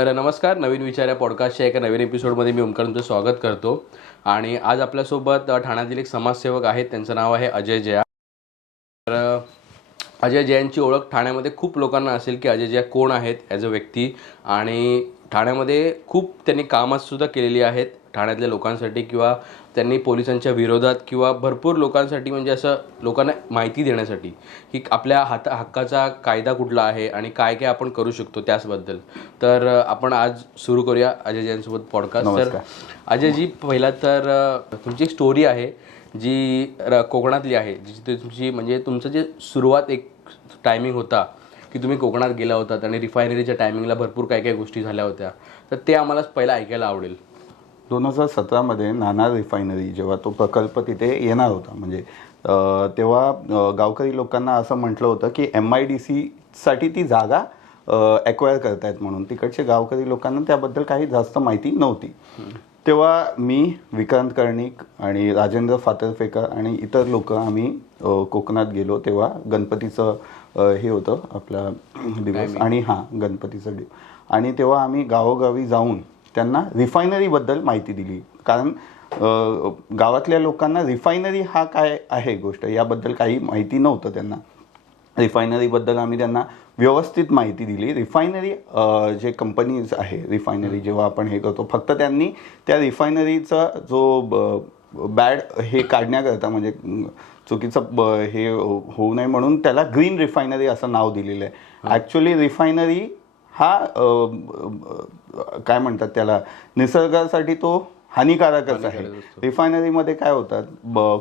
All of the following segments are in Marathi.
तर नमस्कार, नवीन विचार या पॉडकास्टच्या एका नवीन एपिसोडमध्ये मी ओमकारचं स्वागत करतो. आणि आज आपल्यासोबत ठाण्यातील एक समाजसेवक आहेत, त्यांचं नाव आहे अजय जया. तर अजय जयांची ओळख ठाण्यामध्ये खूप लोकांना असेल की अजय जया कोण आहेत ॲज अ व्यक्ती. आणि ठाण्यामध्ये खूप त्यांनी कामंसुद्धा केलेली आहेत ठाण्यातल्या लोकांसाठी, किंवा त्यांनी पोलिसांच्या विरोधात किंवा भरपूर लोकांसाठी, म्हणजे असं लोकांना माहिती देण्यासाठी की आपल्या हक्काचा कायदा कुठला आहे आणि काय काय आपण करू शकतो त्याचबद्दल. तर आपण आज सुरू करूया अजय जयांसोबत पॉडकास्ट. तर अजयजी, पहिला तर तुमची एक स्टोरी आहे जी कोकणातली आहे, जी तुमची म्हणजे तुमचं जे सुरुवात एक टायमिंग होता की तुम्ही कोकणात गेला होतात आणि रिफायनरीच्या टायमिंगला भरपूर काय काय गोष्टी झाल्या होत्या, तर ते आम्हाला पहिला ऐकायला आवडेल. 2017मध्ये नाणार रिफायनरी जेव्हा तो प्रकल्प तिथे येणार होता, म्हणजे तेव्हा गावकरी लोकांना असं म्हटलं होतं की MIDCसाठी ती जागा ॲक्वायर करतायत म्हणून. तिकडचे गावकरी लोकांना त्याबद्दल काही जास्त माहिती नव्हती. तेव्हा मी, विक्रांत कर्णिक आणि राजेंद्र फातर्फेकर आणि इतर लोक आम्ही कोकणात गेलो. तेव्हा गणपतीचं हे होतं आपला दिवस, आणि गणपतीचं दिवस. आणि तेव्हा आम्ही गावोगावी जाऊन त्यांना रिफायनरीबद्दल माहिती दिली, कारण गावातल्या लोकांना रिफायनरी हा काय आहे गोष्ट याबद्दल काही माहिती नव्हतं त्यांना. रिफायनरीबद्दल आम्ही त्यांना व्यवस्थित माहिती दिली. रिफायनरी जे कंपनीज आहे, रिफायनरी जेव्हा आपण हे करतो, फक्त त्यांनी त्या रिफायनरीचा जो बॅड हे काढण्याकरता, म्हणजे चुकीचं हे होऊ नये म्हणून त्याला ग्रीन रिफायनरी असं नाव दिलेलं आहे. ॲक्च्युली रिफायनरी हा काय म्हणतात त्याला, निसर्गासाठी तो हानिकारकच आहे. रिफायनरीमध्ये काय होतात,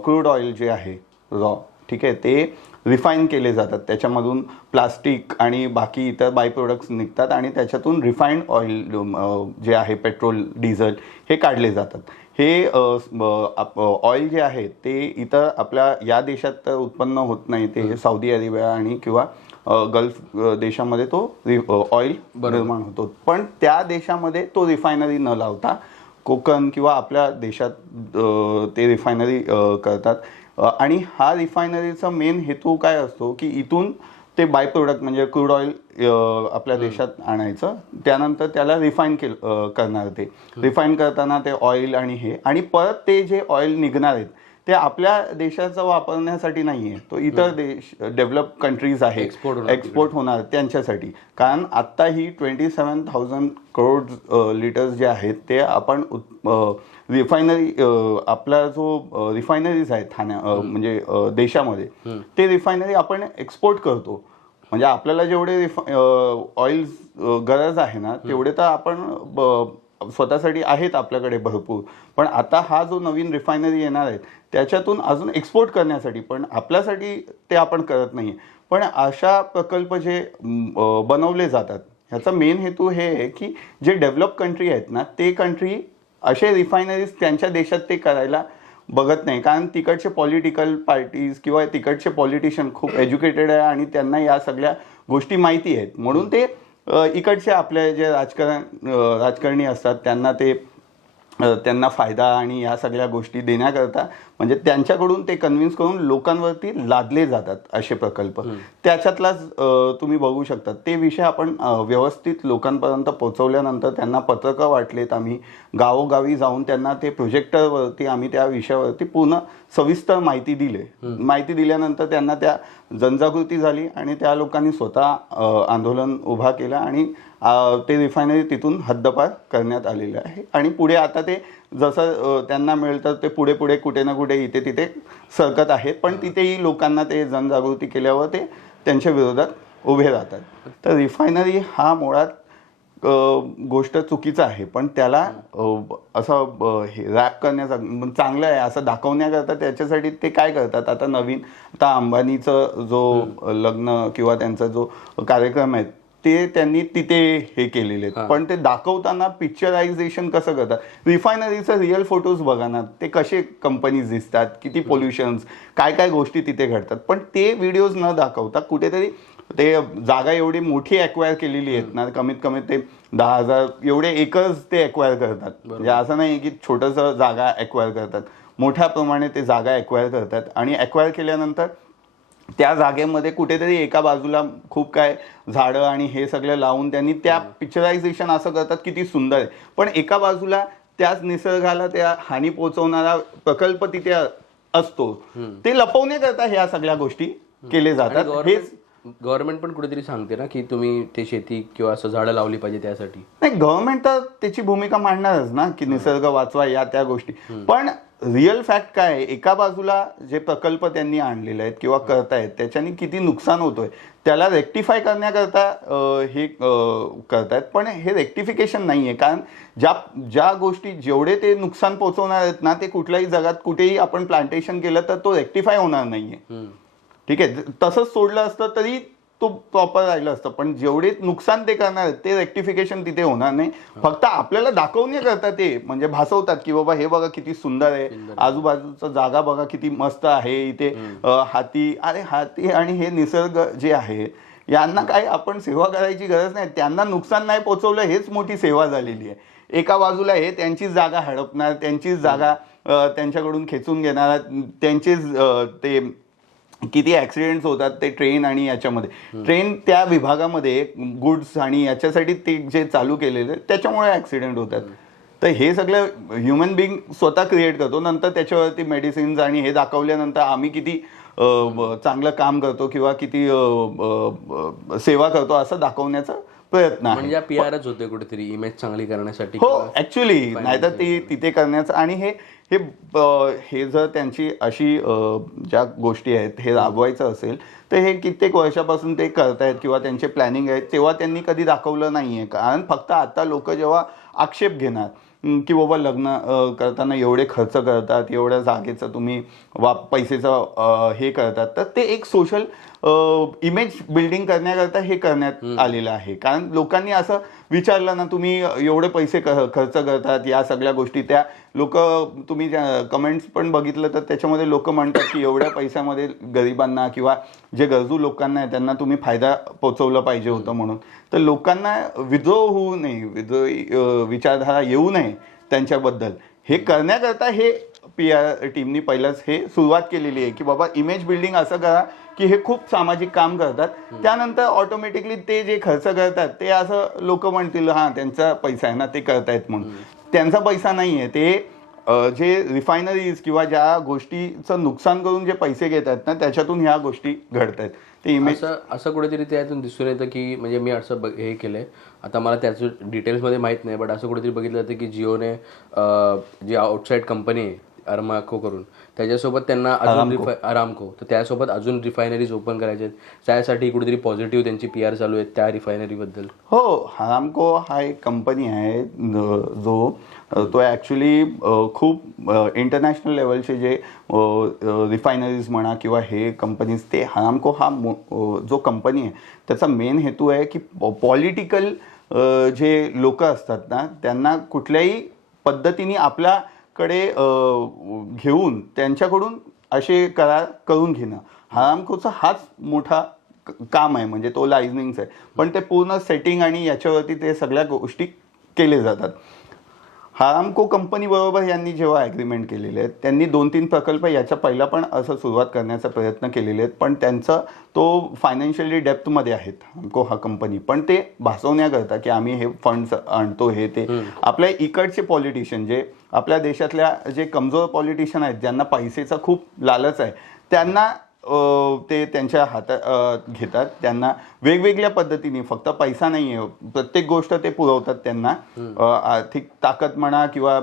क्रूड ऑइल जे आहे रॉ, ठीक आहे, ते रिफाईन केले जातात. त्याच्यामधून प्लास्टिक आणि बाकी इतर बाय प्रोडक्ट्स निघतात आणि त्याच्यातून रिफाईंड ऑइल जे आहे, पेट्रोल, डिझेल, हे काढले जातात. हे ऑइल जे आहे ते इतर आपल्या या देशात तर उत्पन्न होत नाही, ते सौदी अरेबिया आणि किंवा गल्फ देशामध्ये तो ऑइल निर्माण होतो. पण त्या देशामध्ये तो रिफायनरी न लावता कोकण किंवा आपल्या देशात ते रिफायनरी करतात. आणि हा रिफायनरीचा मेन हेतू काय असतो की इथून ते बाय प्रोडक्ट म्हणजे क्रूड ऑइल आपल्या देशात आणायचं, त्यानंतर त्याला रिफाईन करणार. ते रिफाईन करताना ते ऑइल आणि हे, आणि परत ते जे ऑइल निघणार आहेत ते आपल्या देशाचं वापरण्यासाठी नाही आहे, तो इतर देश, डेव्हलप कंट्रीज आहे, एक्सपोर्ट होणार त्यांच्यासाठी. कारण आत्ता ही 27,000 करोड लिटर्स जे आहेत ते आपण रिफायनरी, आपला जो रिफायनरीज आहेत म्हणजे देशामध्ये, ते रिफायनरी आपण एक्सपोर्ट करतो. म्हणजे आपल्याला जेवढे ऑइल गरज आहे ना, तेवढे तर आपण स्वतःसाठी आहेत आपल्याकडे भरपूर. पण आता हा जो नवीन रिफायनरी येणार आहे त्याच्यातून अजून एक्सपोर्ट करण्यासाठी, पण आपल्यासाठी ते आपण करत नाही. पण अशा प्रकल्प जे बनवले जातात ह्याचा मेन हेतू हे आहे की जे डेव्हलप कंट्री आहेत ना, ते कंट्री असे रिफायनरीज त्यांच्या देशात ते करायला बघत नाही. कारण तिकडचे पॉलिटिकल पार्टीज किंवा तिकडचे पॉलिटिशियन खूप एज्युकेटेड आहे आणि त्यांना या सगळ्या गोष्टी माहिती आहेत. म्हणून ते इकडचे आपले जे राजकारणी असतात त्यांना फायदा आणि या सगळ्या गोष्टी देण्याकरता, म्हणजे त्यांच्याकडून ते कन्व्हिन्स करून लोकांवरती लादले जातात असे प्रकल्प. त्याच्यातलाच तुम्ही बघू शकता. ते विषय आपण व्यवस्थित लोकांपर्यंत पोहोचवल्यानंतर त्यांना पत्रकं वाटलेत आम्ही, गावोगावी जाऊन त्यांना ते प्रोजेक्टरवरती आम्ही त्या विषयावरती पूर्ण सविस्तर माहिती दिल्यानंतर त्यांना त्या जनजागृती झाली आणि त्या लोकांनी स्वतः आंदोलन उभा केलं आणि ते रिफायनरी तिथून हद्दपार करण्यात आलेलं आहे. आणि पुढे आता ते जसं त्यांना मिळतं ते पुढे कुठे ना कुठे इथे तिथे सरकत आहेत. पण तिथेही लोकांना ते जनजागृती केल्यावर ते त्यांच्या विरोधात उभे राहतात. तर रिफायनरी हा मुळात गोष्ट चुकीचं आहे, पण त्याला असं हे रॅप करण्याचा चांगलं आहे असं दाखवण्याकरता त्याच्यासाठी ते काय करतात, आता अंबानीचं जो लग्न किंवा त्यांचा जो कार्यक्रम आहे ते त्यांनी तिथे हे केलेले आहेत. पण ते दाखवताना पिक्चरायझेशन कसं करतात, रिफायनरीचं रिअल फोटोज बघा ना, ते कसे कंपनीज दिसतात, किती पोल्युशन्स, काय गोष्टी तिथे घडतात. पण ते व्हिडिओज न दाखवता कुठेतरी ते जागा एवढी मोठी ॲक्वायर केलेली आहेत ना, कमीत कमी ते 10,000 एवढे एकर्स ते ॲक्वायर करतात. म्हणजे असं नाही की छोटंसं जागा ॲक्वायर करतात, मोठ्या प्रमाणे ते जागा ॲक्वायर करतात. आणि ॲक्वायर केल्यानंतर त्या जागेमध्ये कुठेतरी एका बाजूला खूप काय झाडं आणि हे सगळं लावून त्यांनी त्या पिक्चरायझेशन असं करतात किती सुंदर आहे, पण एका बाजूला त्याच निसर्गाला त्या हानी पोहोचवणारा प्रकल्प तिथे असतो. ते लपवण्याकरता ह्या सगळ्या गोष्टी केले जातात. हेच गव्हर्नमेंट पण कुठेतरी सांगते ना की तुम्ही ते शेती किंवा असं झाडं लावली पाहिजे त्यासाठी. नाही, गव्हर्नमेंट तर त्याची भूमिका मांडणारच ना की निसर्ग वाचवा या त्या गोष्टी, पण रिअल फॅक्ट काय आहे, एका बाजूला जे प्रकल्प त्यांनी आणलेले आहेत किंवा करतायत त्याच्यानी किती नुकसान होतोय त्याला रेक्टिफाय करण्याकरता हे करतायत, पण हे रेक्टिफिकेशन नाही आहे. कारण ज्या गोष्टी जेवढे ते नुकसान पोहोचवणार आहेत ना, ते कुठल्याही जगात कुठेही आपण प्लांटेशन केलं तर तो रेक्टिफाय होणार नाहीये. ठीक आहे, तसंच सोडलं असतं तरी तो प्रॉपर राहिलं असतं, पण जेवढे नुकसान ते करणार ते रेक्टिफिकेशन तिथे होणार नाही. फक्त आपल्याला दाखवण्याकरता ते म्हणजे भासवतात की बाबा हे बघा किती सुंदर आहे, आजूबाजूचा जागा बघा किती मस्त आहे, इथे हाती आणि हे निसर्ग जे आहे यांना काय आपण सेवा करायची गरज नाही, त्यांना नुकसान नाही पोचवलं हेच मोठी सेवा झालेली आहे. एका बाजूला हे त्यांचीच जागा हडपणार, त्यांचीच जागा त्यांच्याकडून खेचून घेणार, त्यांचेच ते किती ऍक्सिडेंट्स होतात ते ट्रेन आणि याच्यामध्ये. ट्रेन त्या विभागामध्ये गुड्स आणि याच्यासाठी ते जे चालू केलेले त्याच्यामुळे ऍक्सिडेंट होतात. तर हे सगळं ह्युमन बिईंग स्वतः क्रिएट करतो, नंतर त्याच्यावरती मेडिसिन्स आणि हे दाखवल्यानंतर आम्ही किती चांगलं काम करतो किंवा किती सेवा करतो असं दाखवण्याचा प्रयत्न आहे. म्हणजे PR होते कुठेतरी इमेज चांगली करण्यासाठी. हो, ऍक्च्युली नाहीतर ते तिथे करण्याचं आणि हे जर त्यांची अशी ज्या गोष्टी आहेत हे राबवायचं असेल तर हे कित्येक वर्षापासून ते करतायत किंवा त्यांचे प्लॅनिंग आहेत, तेव्हा त्यांनी कधी दाखवलं नाहीये. कारण फक्त आता लोक जेव्हा आक्षेप घेणार की बाबा लग्न करताना एवढे खर्च करतात, एवढ्या जागेचं तुम्ही पैसेचं हे करतात, तर ते एक सोशल इमेज बिल्डिंग करण्याकरता हे करण्यात आलेलं आहे. कारण लोकांनी असं विचारलं ना, तुम्ही एवढे पैसे खर्च करतात या सगळ्या गोष्टी, त्या लोक तुम्ही कमेंट्स पण बघितलं तर त्याच्यामध्ये लोक म्हणतात की एवढ्या पैशामध्ये गरिबांना किंवा जे गरजू लोकांना आहे त्यांना तुम्ही फायदा पोचवलं पाहिजे होतं म्हणून. तर लोकांना विद्रोह होऊ नये, विचारधारा येऊ नये त्यांच्याबद्दल, हे करण्याकरता हे PR टीमनी पहिलंच हे सुरुवात केलेली आहे की बाबा इमेज बिल्डिंग असं करा की हे खूप सामाजिक काम करतात, त्यानंतर ऑटोमॅटिकली ते जे खर्च करतात ते असं लोक म्हणतील हां त्यांचा पैसा आहे ना ते करतायत म्हणून. त्यांचा पैसा नाही आहे, ते जे रिफायनरीज किंवा ज्या गोष्टीचं नुकसान करून जे पैसे घेत आहेत ना त्याच्यातून ह्या गोष्टी घडत आहेत. ते इमेज असं कुठेतरी त्यातून दिसून येतं की म्हणजे मी असं हे केलंय, आता मला त्याचं डिटेल्समध्ये माहीत नाही, बट असं कुठेतरी बघितलं जातं की जिओने जी आउटसाईड कंपनी आहे अरामको करून त्याच्यासोबत त्यांना अजून अरामको तर त्यासोबत अजून रिफायनरीज ओपन करायचे आहेत, त्यासाठी कुठेतरी पॉझिटिव्ह त्यांची PR चालू आहे त्या रिफायनरीबद्दल. हो, अरामको हा एक कंपनी आहे जो तो ॲक्च्युली खूप इंटरनॅशनल लेवलचे जे रिफायनरीज म्हणा किंवा हे कंपनीज, ते अरामको हा जो कंपनी आहे त्याचा मेन हेतू आहे की पॉलिटिकल जे लोक असतात ना त्यांना कुठल्याही पद्धतीने आपल्याकडे घेऊन त्यांच्याकडून असे करार करून घेणं, अरामकोचा हाच मोठा काम आहे. म्हणजे तो लायझनिंगचं आहे, पण ते पूर्ण सेटिंग आणि याच्यावरती ते सगळ्या गोष्टी केले जातात. अरामको कंपनी बरोबर यांनी जेव्हा ॲग्रीमेंट केलेले आहेत त्यांनी 2-3 प्रकल्प याच्या पहिला पण असं सुरुवात करण्याचा प्रयत्न केलेले आहेत, पण त्यांचं तो फायनान्शियली डेप्थमध्ये आहेत अरामको हा कंपनी. पण ते भासवण्याकरता की आम्ही हे फंड्स आणतो हे ते आपल्या इकडचे पॉलिटिशियन जे आपल्या देशातल्या जे कमजोर पॉलिटिशियन आहेत ज्यांना पैसेचा खूप लालच आहे त्यांना ते त्यांच्या हातात घेतात, त्यांना वेगवेगळ्या पद्धतीने, फक्त पैसा नाही आहे, प्रत्येक गोष्ट ते पुरवतात त्यांना, आर्थिक ताकद म्हणा किंवा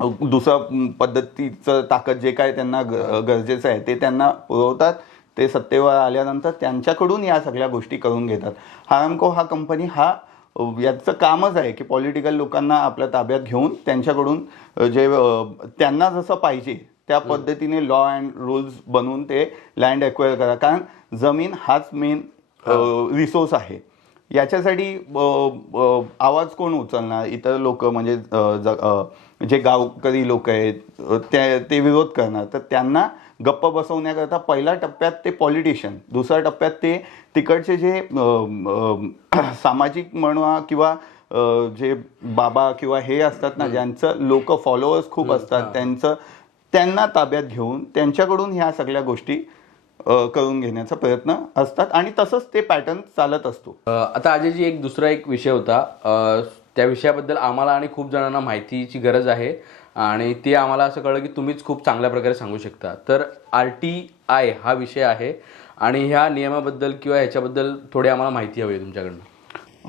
दुसऱ्या पद्धतीचं ताकद जे काय त्यांना गरजेचं आहे ते त्यांना पुरवतात. ते सत्तेवर आल्यानंतर त्यांच्याकडून या सगळ्या गोष्टी करून घेतात. अरामको हा कंपनी हा याचं कामच आहे की पॉलिटिकल लोकांना आपल्या ताब्यात घेऊन त्यांच्याकडून जे त्यांना जसं पाहिजे त्या पद्धतीने लॉ अँड रूल्स बनवून ते लँड एक्वायर करा. कारण जमीन हाच मेन रिसोर्स आहे. याच्यासाठी आवाज कोण उचलणार? इतर लोक म्हणजे जे गावकरी लोक आहेत ते विरोध करणार. तर त्यांना गप्प बसवण्याकरता पहिल्या टप्प्यात ते पॉलिटिशियन, दुसऱ्या टप्प्यात ते तिकडचे जे सामाजिक म्हणा किंवा जे बाबा किंवा हे असतात ना ज्यांचं लोक फॉलोअर्स खूप असतात त्यांना ताब्यात घेऊन त्यांच्याकडून ह्या सगळ्या गोष्टी करून घेण्याचा प्रयत्न असतात आणि तसंच ते पॅटर्न चालत असतो. आता अजयजी दुसरा एक विषय होता, त्या विषयाबद्दल आम्हाला आणि खूप जणांना माहितीची गरज आहे आणि ते आम्हाला असं कळलं की तुम्हीच खूप चांगल्या प्रकारे सांगू शकता. तर RTI हा विषय आहे आणि ह्या नियमाबद्दल किंवा ह्याच्याबद्दल थोडी आम्हाला माहिती हवी आहे तुमच्याकडनं.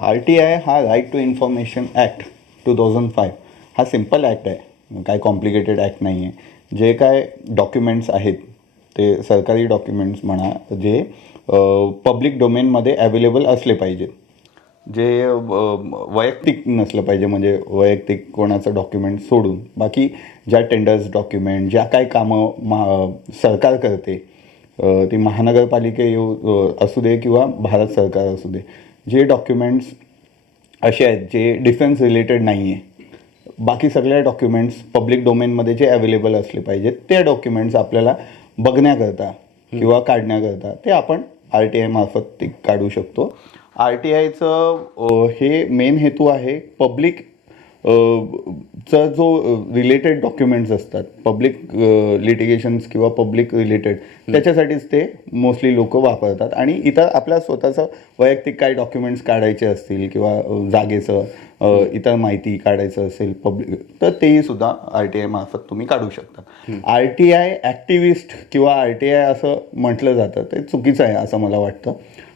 RTI हा राईट टू इन्फॉर्मेशन ॲक्ट 2005 हा सिम्पल ॲक्ट आहे, काय कॉम्प्लिकेटेड ॲक्ट नाही आहे. जे काय डॉक्युमेंट्स आहेत ते सरकारी डॉक्युमेंट्स म्हणा, जे पब्लिक डोमेनमध्ये अवेलेबल असले पाहिजेत, जे वैयक्तिक नसलं पाहिजे, म्हणजे वैयक्तिक कोणाचं डॉक्युमेंट सोडून बाकी ज्या टेंडर्स डॉक्युमेंट, ज्या काही कामं सरकार करते, ती महानगरपालिका असू दे किंवा भारत सरकार असू दे, जे डॉक्युमेंट्स असे आहेत जे डिफेन्स रिलेटेड नाही आहे, बाकी सगळ्या डॉक्युमेंट्स पब्लिक डोमेनमध्ये जे अवेलेबल असले पाहिजेत ते डॉक्युमेंट्स आपल्याला बघण्याकरता किंवा काढण्याकरता ते आपण RTI मार्फत ते काढू शकतो. RTIचं हे मेन हेतू आहे पब्लिक चा जो रिलेटेड डॉक्युमेंट्स असतात, पब्लिक लिटिगेशन्स किंवा पब्लिक रिलेटेड, त्याच्यासाठीच ते मोस्टली लोक वापरतात. आणि इतर आपल्या स्वतःचं वैयक्तिक काही डॉक्युमेंट्स काढायचे असतील किंवा जागेचं इतर माहिती काढायचं असेल पब्लिक, तर तेही सुद्धा RTI मार्फत तुम्ही काढू शकता. RTI ॲक्टिव्हिस्ट किंवा RTI असं म्हटलं जातं, ते चुकीचं आहे असं मला वाटतं.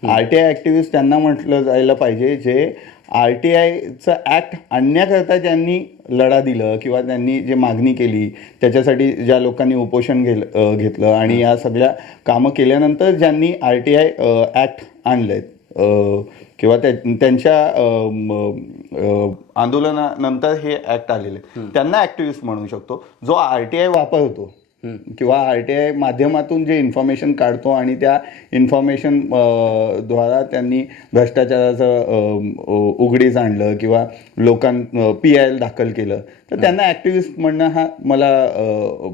RTI ॲक्टिव्हिस्ट त्यांना म्हटलं जायला पाहिजे जे RTIचं ॲक्ट आणण्याकरता ज्यांनी लढा दिलं किंवा त्यांनी जे मागणी केली, त्याच्यासाठी ज्या लोकांनी उपोषण घेतलं आणि या सगळ्या कामं केल्यानंतर ज्यांनी RTI ॲक्ट आणलं किंवा त्यांच्या आंदोलनानंतर हे ॲक्ट आलेले, त्यांना ॲक्टिव्हिस्ट म्हणू शकतो. जो RTI वापरतो किंवा RTI माध्यमातून जे इन्फॉर्मेशन काढतो आणि त्या इन्फॉर्मेशन द्वारा त्यांनी भ्रष्टाचाराचं उघडीस आणलं किंवा PIL दाखल केलं, तर त्यांना ॲक्टिव्हिस्ट म्हणणं हा मला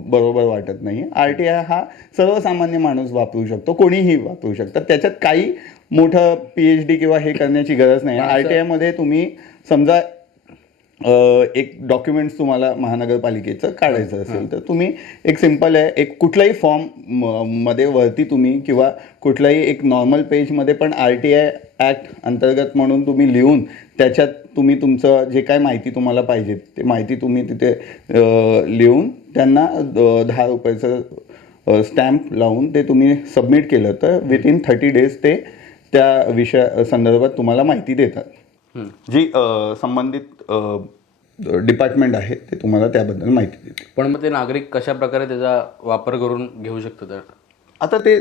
बरोबर वाटत नाही. RTI हा सर्वसामान्य माणूस वापरू शकतो, कोणीही वापरू शकतं. त्याच्यात काही मोठं PhD किंवा हे करण्याची गरज नाही. RTI मध्ये तुम्ही समजा एक डॉक्युमेंट्स तुम्हाला महानगरपालिकेचं काढायचं असेल तर तुम्ही एक सिम्पल आहे, एक कुठलाही फॉर्म मध्ये वरती तुम्ही किंवा कुठलाही एक नॉर्मल पेजमध्ये पण RTI ॲक्ट अंतर्गत म्हणून तुम्ही लिहून त्याच्यात तुम्ही तुमचं जे काय माहिती तुम्हाला पाहिजे ते माहिती तुम्ही तिथे लिहून त्यांना 10 रुपयाचं स्टॅम्प लावून ते तुम्ही सबमिट केलं तर विथिन 30 days ते त्या विषया संदर्भात तुम्हाला माहिती देतात. जी संबंधित डिपार्टमेंट आहे ते तुम्हाला त्याबद्दल माहिती देते. पण मग ते नागरिक कशा प्रकारे त्याचा वापर करून घेऊ शकतात? आता ते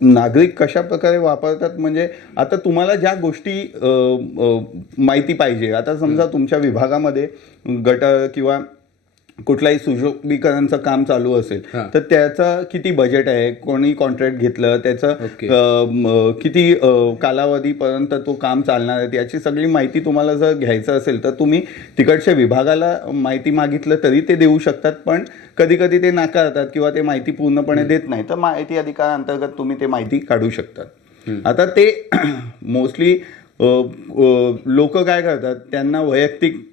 नागरिक कशा प्रकारे वापरतात म्हणजे आता तुम्हाला ज्या गोष्टी माहिती पाहिजे, आता समजा तुमच्या विभागामध्ये गटर किंवा कुठलाही सुशोभीकरणचं काम चालू असेल तर त्याचं किती बजेट आहे, कोणी कॉन्ट्रॅक्ट घेतलं, त्याचं किती कालावधीपर्यंत तो काम चालणार आहे, याची सगळी माहिती तुम्हाला जर घ्यायचं असेल तर तुम्ही तिकडच्या विभागाला माहिती मागितलं तरी ते देऊ शकतात. पण कधी कधी ते नाकारतात किंवा ते माहिती पूर्णपणे देत नाही, तर माहिती अधिकारांतर्गत तुम्ही ते माहिती काढू शकतात. आता ते मोस्टली लोक काय करतात, त्यांना वैयक्तिक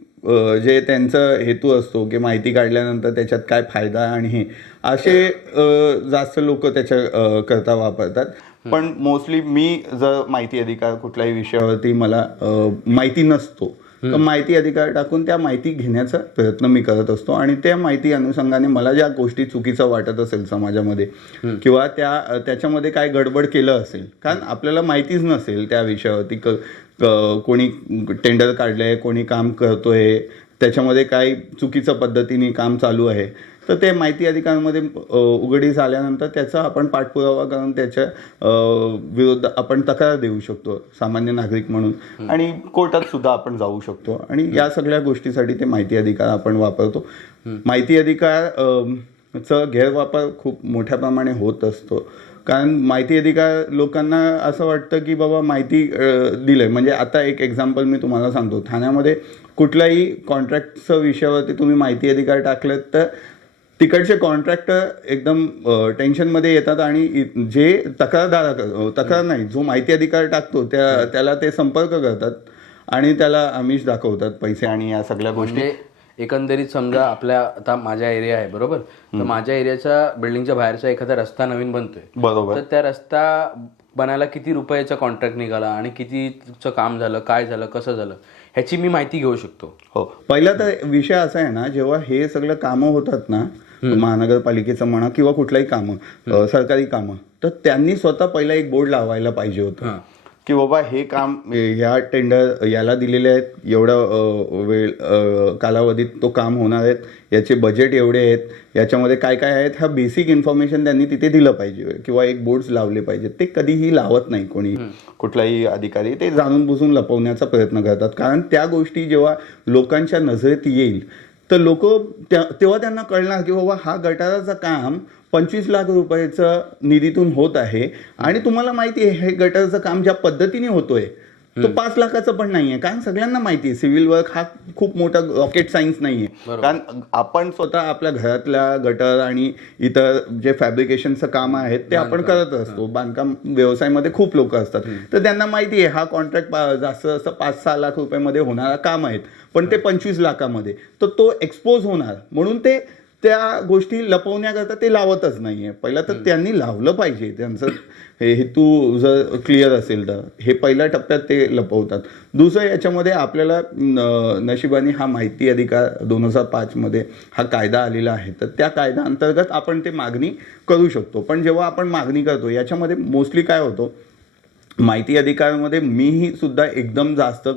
जे त्यांचा हेतू असतो की माहिती काढल्यानंतर त्याच्यात काय फायदा आणि हे असे जास्त लोक त्याच्या करता वापरतात. पण मोस्टली मी जर माहिती अधिकार कुठल्याही विषयावरती मला माहिती नसतो तर माहिती अधिकार टाकून त्या माहिती घेण्याचा प्रयत्न मी करत असतो आणि त्या माहिती अनुषंगाने मला ज्या गोष्टी चुकीचं वाटत असेल समाजामध्ये किंवा त्याच्यामध्ये काय गडबड केलं असेल, कारण आपल्याला माहितीच नसेल त्या विषयावरती कोणी टेंडर काढलंय, कोणी काम करतोय, त्याच्यामध्ये काही चुकीच्या पद्धतीने काम चालू आहे, तर ते माहिती अधिकारांमध्ये उघडीस आल्यानंतर त्याचा आपण पाठपुरावा करून त्याच्या विरुद्ध आपण तक्रार देऊ शकतो सामान्य नागरिक म्हणून आणि कोर्टात सुद्धा आपण जाऊ शकतो. आणि या सगळ्या गोष्टीसाठी ते माहिती अधिकार आपण वापरतो. माहिती अधिकारचा गैरवापर खूप मोठ्या प्रमाणे होत असतो, कारण माहिती अधिकार लोकांना असं वाटतं की बाबा माहिती दिलंय म्हणजे आता एक एक्झाम्पल मी तुम्हाला सांगतो. ठाण्यामध्ये कुठल्याही कॉन्ट्रॅक्टच्या विषयावरती तुम्ही माहिती अधिकार टाकलेत तर तिकडचे कॉन्ट्रॅक्टर एकदम टेन्शनमध्ये येतात आणि जे तक्रार नाही, जो माहिती अधिकार टाकतो त्याला ते संपर्क करतात आणि त्याला आमिष दाखवतात पैसे आणि या सगळ्या गोष्टी. एकंदरीत समजा आपल्या आता माझा एरिया आहे बरोबर, तर माझ्या एरियाच्या बिल्डिंगच्या बाहेरचा एखादा रस्ता नवीन बनतोय बरोबर. तर त्या रस्ता बनायला किती रुपयाचा कॉन्ट्रॅक्ट निघाला आणि कितीचं काम झालं, काय झालं, कसं झालं, ह्याची मी माहिती घेऊ शकतो. हो, पहिला तर विषय असा आहे ना, जेव्हा हे सगळं कामं होतात ना, महानगरपालिकेचं म्हणा किंवा कुठलाही कामं, सरकारी कामं, तर त्यांनी स्वतः पहिला एक बोर्ड लावायला पाहिजे होतं की बाबा हे काम ह्या टेंडर याला दिलेले आहेत, एवढा वेळ कालावधीत तो काम होणार आहेत, याचे बजेट एवढे आहेत, याच्यामध्ये काय काय आहेत, हा बेसिक इन्फॉर्मेशन त्यांनी तिथे दिलं पाहिजे किंवा एक बोर्ड्स लावले पाहिजेत. ते कधीही लावत नाही कोणी, कुठलाही अधिकारी. ते जाणून बुजून लपवण्याचा प्रयत्न करतात, कारण त्या गोष्टी जेव्हा लोकांच्या नजरेत येईल तर लोक तेव्हा त्यांना कळणार की बाबा हा गटाराचं काम 25 लाख रुपयाचं निधीतून होत आहे आणि तुम्हाला माहिती आहे हे गटारचं काम ज्या पद्धतीने होतोय तो 5 लाखाचं पण नाहीये. कारण सगळ्यांना माहिती आहे सिव्हिल वर्क हा खूप मोठा रॉकेट सायन्स नाहीये. कारण आपण स्वतः आपल्या घरातल्या गटर आणि इतर जे फॅब्रिकेशनचं काम आहेत ते आपण करत असतो. बांधकाम व्यवसायामध्ये खूप लोक असतात, तर त्यांना माहिती आहे हा कॉन्ट्रॅक्ट जास्त जास्त 5-6 लाख रुपयामध्ये होणारा काम आहेत, पण ते 25 लाखामध्ये, तर तो एक्सपोज होणार म्हणून ते त्या गोष्टी लपवण्याकरता ते लावतच नाहीये. पहिला तर त्यांनी लावलं पाहिजे, त्यांचं हेतू जर क्लिअर असेल तर हे पहिल्या टप्प्यात ते लपवतात. दुसरं याच्यामध्ये आपल्याला नशिबाने हा माहिती अधिकार 2005 मध्ये हा कायदा आलेला आहे, तर त्या कायदा अंतर्गत आपण ते मागणी करू शकतो. पण जेव्हा आपण मागणी करतो याच्यामध्ये मोस्टली काय होतं, माहिती अधिकारामध्ये मीही सुद्धा एकदम जास्त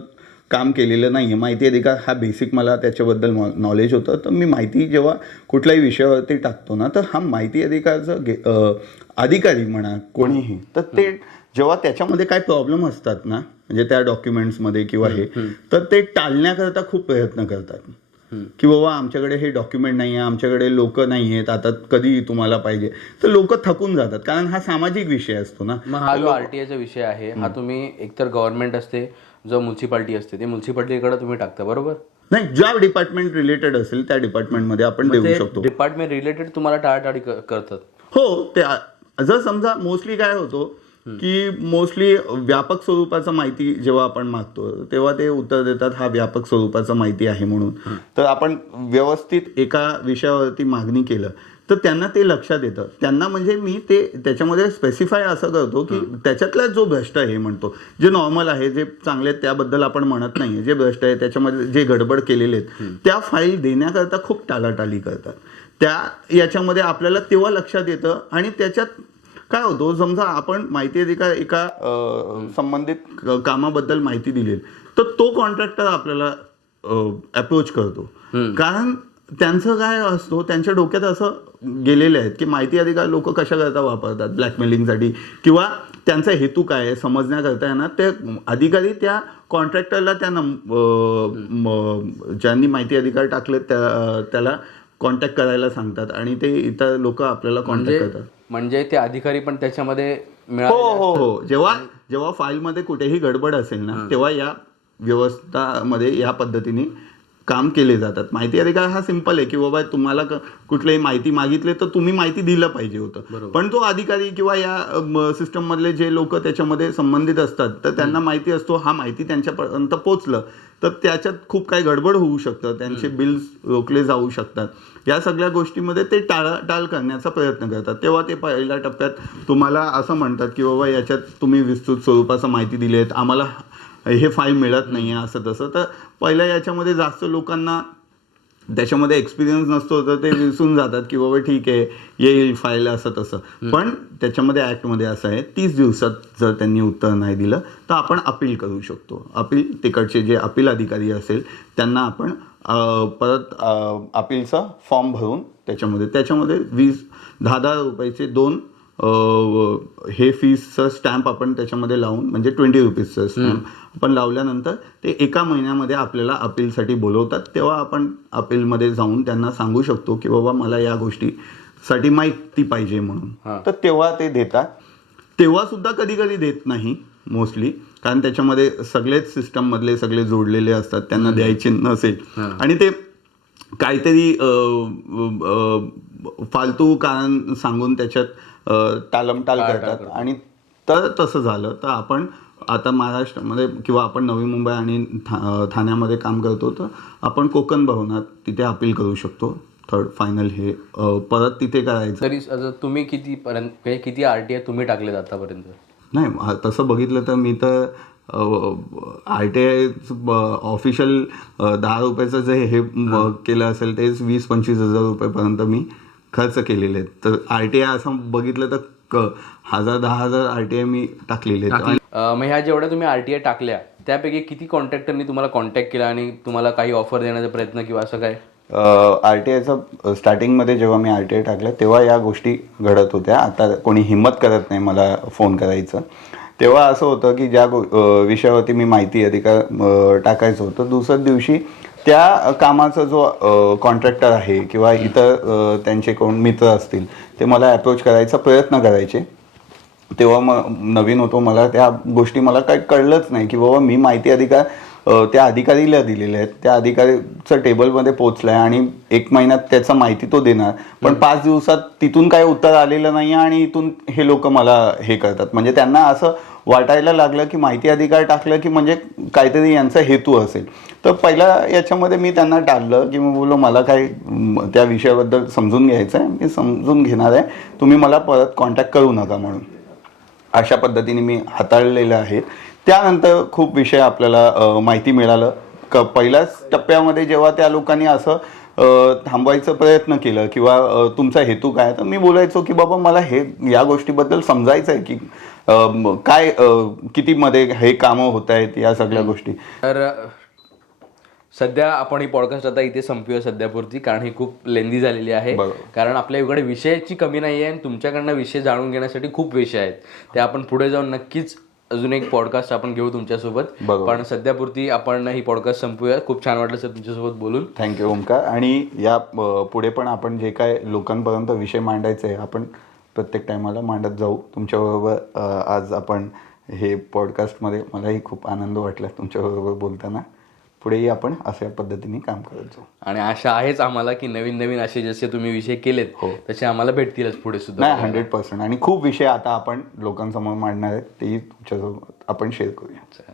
काम केलेलं नाही आहे. माहिती अधिकार हा बेसिक मला त्याच्याबद्दल नॉलेज होतं, तर मी माहिती जेव्हा कुठल्याही विषयावरती टाकतो ना, तर हा माहिती अधिकारचं अधिकारी म्हणा कोणीही, तर ते जेव्हा त्याच्यामध्ये काय प्रॉब्लेम असतात ना, म्हणजे त्या डॉक्युमेंट्समध्ये किंवा हे, तर ते टाळण्याकरता खूप प्रयत्न करतात की बाबा आमच्याकडे हे डॉक्युमेंट नाही आहे, आमच्याकडे लोक नाही आहेत, आता कधी तुम्हाला पाहिजे, तर लोक थकून जातात. कारण हा सामाजिक विषय असतो ना. मग हा जो आरटीआयचा विषय आहे हा तुम्ही एकतर गव्हर्नमेंट असते, जो म्युन्सिपाल्टी असते ते म्युन्सिपाल्टीकडे तुम्ही टाकता बरोबर? नाही, ज्या डिपार्टमेंट रिलेटेड असेल त्या डिपार्टमेंटमध्ये आपण देऊ शकतो. डिपार्टमेंट रिलेटेड तुम्हाला टाळाटाळी करतात? हो, ते जर समजा मोस्टली काय होतो की मोस्टली व्यापक स्वरूपाचं माहिती जेव्हा आपण मागतो तेव्हा ते उत्तर देतात हा व्यापक स्वरूपाचं माहिती आहे म्हणून. तर आपण व्यवस्थित एका विषयावरती मागणी केलं तर त्यांना ते लक्षात येतं. त्यांना म्हणजे मी ते त्याच्यामध्ये स्पेसिफाय असं करतो की त्याच्यातला जो भ्रष्ट आहे म्हणतो, जे नॉर्मल आहे, जे चांगले आहेत त्याबद्दल आपण म्हणत नाही, जे भ्रष्ट आहे त्याच्यामध्ये जे गडबड केलेले आहेत त्या फाईल देण्याकरता खूप टाळाटाळी करतात. त्या याच्यामध्ये आपल्याला तेव्हा लक्षात येतं. आणि त्याच्यात काय होतं, समजा आपण माहिती अधिकार एका संबंधित कामाबद्दल माहिती दिली तर तो कॉन्ट्रॅक्टर आपल्याला अप्रोच करतो. कारण त्यांचं काय असतो, त्यांच्या डोक्यात असं गेलेले आहेत की माहिती अधिकार लोक कशा करता वापरतात ब्लॅकमेलिंगसाठी किंवा त्यांचा हेतू काय आहे समजण्याकरता आहे ना, ते अधिकारी त्या कॉन्ट्रॅक्टरला त्या ज्यांनी माहिती अधिकार टाकले त्याला कॉन्टॅक्ट करायला सांगतात आणि ते इतर लोक आपल्याला कॉन्टॅक्ट करतात. म्हणजे ते अधिकारी पण त्याच्यामध्ये हो. जेव्हा फाईलमध्ये कुठेही गडबड असेल ना तेव्हा या व्यवस्थामध्ये या पद्धतीने काम केले जातात. माहिती अधिकार हा सिंपल आहे की बाबा तुम्हाला कुठलीही माहिती मागितली तर तुम्ही माहिती दिलं पाहिजे होतं, पण तो अधिकारी किंवा या सिस्टम मधले जे लोक त्याच्यामध्ये संबंधित असतात तर त्यांना माहिती असतो हा माहिती त्यांच्यापर्यंत पोहोचलं तर त्याच्यात खूप काही गडबड होऊ शकतं, त्यांचे बिल्स रोखले जाऊ शकतात. या सगळ्या गोष्टीमध्ये ते टाळाटाळ करण्याचा प्रयत्न करतात. तेव्हा ते पहिल्या टप्प्यात तुम्हाला असं म्हणतात की बाबा याच्यात तुम्ही विस्तृत स्वरूपाचं माहिती दिली आहेत, आम्हाला हे फाईल मिळत नाही आहे असं तसं. तर पहिल्या याच्यामध्ये जास्त लोकांना त्याच्यामध्ये एक्सपिरियन्स नसतो तर ते विसरून जातात की बाबा ठीक आहे येईल फाईल असं तसं. पण त्याच्यामध्ये ॲक्टमध्ये असं आहे 30 दिवसात जर त्यांनी उत्तर नाही दिलं तर आपण अपील करू शकतो. अपील तिकडचे जे अपील अधिकारी असेल त्यांना आपण परत अपीलचा फॉर्म भरून त्याच्यामध्ये 10,000 रुपयाचे 2 हे फीसचं स्टॅम्प आपण त्याच्यामध्ये लावून म्हणजे 20 रुपीजचं स्टॅम्प आपण लावल्यानंतर ते 1 महिन्यामध्ये आपल्याला अपीलसाठी बोलवतात. तेव्हा आपण अपीलमध्ये जाऊन त्यांना सांगू शकतो की बाबा मला या गोष्टीसाठी माहिती पाहिजे म्हणून. तर तेव्हा ते देतात. तेव्हा सुद्धा कधी कधी देत नाही मोस्टली, कारण त्याच्यामध्ये सगळेच सिस्टम मधले सगळे जोडलेले असतात, त्यांना द्यायचे नसेल आणि ते काहीतरी फालतू कारण सांगून त्याच्यात टालमटाल करतात. आणि तर तसं झालं तर आपण आता महाराष्ट्रामध्ये किंवा आपण नवी मुंबई आणि ठाण्यामध्ये काम करतो तर आपण कोकण भवनात तिथे अपील करू शकतो. थर्ड फायनल हे परत तिथे करायचं. तरी तुम्ही किती RTI तुम्ही टाकलेत आतापर्यंत? नाही, तसं बघितलं तर मी तर RTI ऑफिशियल 10 रुपयाचं जे हे केलं असेल तेच 20-25 हजार रुपयेपर्यंत मी खर्च केलेले आहेत. तर RTI असं बघितलं तर 1000 RTI मी टाकलेले आहेत. मग ह्या जेवढ्या तुम्ही RTI टाकल्या त्यापैकी किती कॉन्ट्रॅक्टरनी तुम्हाला कॉन्टॅक्ट केला आणि तुम्हाला काही ऑफर देण्याचा प्रयत्न किंवा असं काय? RTIचं स्टार्टिंगमध्ये जेव्हा मी RTI टाकलं तेव्हा या गोष्टी घडत होत्या. आता कोणी हिंमत करत नाही मला फोन करायचं. तेव्हा असं होतं की ज्या विषयावरती मी माहिती अधिकार टाकायचं होतं, दुसऱ्याच दिवशी त्या कामाचा जो कॉन्ट्रॅक्टर आहे किंवा इतर त्यांचे कोण मित्र असतील ते मला अप्रोच करायचा प्रयत्न करायचे. तेव्हा मग नवीन होतो, मला त्या गोष्टी मला काही कळलंच नाही की बाबा मी माहिती अधिकार त्या अधिकारीला दिलेले आहेत, त्या अधिकारीचं टेबलमध्ये पोचलाय आणि 1 महिन्यात त्याचा माहिती तो देणार, पण 5 दिवसात तिथून काय उत्तर आलेलं नाही आणि इथून हे लोक मला हे करतात. म्हणजे त्यांना असं वाटायला लागलं की माहिती अधिकार टाकलं की म्हणजे काहीतरी यांचा हेतू असेल. तर पहिला याच्यामध्ये मी त्यांना टाळलं की बोललो मला काय त्या विषयाबद्दल समजून घ्यायचं आहे, मी समजून घेणार आहे, तुम्ही मला परत कॉन्टॅक्ट करू नका म्हणून. अशा पद्धतीने मी हाताळलेलं आहे. त्यानंतर खूप विषय आपल्याला माहिती मिळालं. पहिल्याच टप्प्यामध्ये जेव्हा त्या लोकांनी असं थांबवायचा प्रयत्न केलं किंवा तुमचा हेतू काय, तर मी बोलायचो की बाबा मला हे या गोष्टीबद्दल समजायचं आहे की काय कितीमध्ये हे कामं होत आहेत या सगळ्या गोष्टी. तर सध्या आपण ही पॉडकास्ट आता इथे संपूया सध्यापुरती, कारण ही खूप लेंदी झालेली आहे. कारण आपल्या इकडे विषयाची कमी नाही आहे आणि तुमच्याकडनं विषय जाणून घेण्यासाठी खूप विषय आहेत. ते आपण पुढे जाऊन नक्कीच अजून एक पॉडकास्ट आपण घेऊ तुमच्यासोबत. पण सध्यापुरती आपण ही पॉडकास्ट संपूया. खूप छान वाटलं सर तुमच्यासोबत बोलून. थँक्यू ओमकार. आणि या पुढे पण आपण जे काय लोकांपर्यंत विषय मांडायचे आपण प्रत्येक टायमाला मांडत जाऊ तुमच्याबरोबर. आज आपण हे पॉडकास्टमध्ये मलाही खूप आनंद वाटला तुमच्याबरोबर बोलताना. पुढेही आपण अशा पद्धतीने काम करत जाऊ आणि आशा आहेच आम्हाला की नवीन नवीन असे जसे तुम्ही विषय केलेत तसे आम्हाला भेटतीलच पुढे सुद्धा. नाही, 100%. आणि खूप विषय आता आपण लोकांसमोर मांडणार आहेत, तेही तुमच्यासोबत आपण शेअर करूया.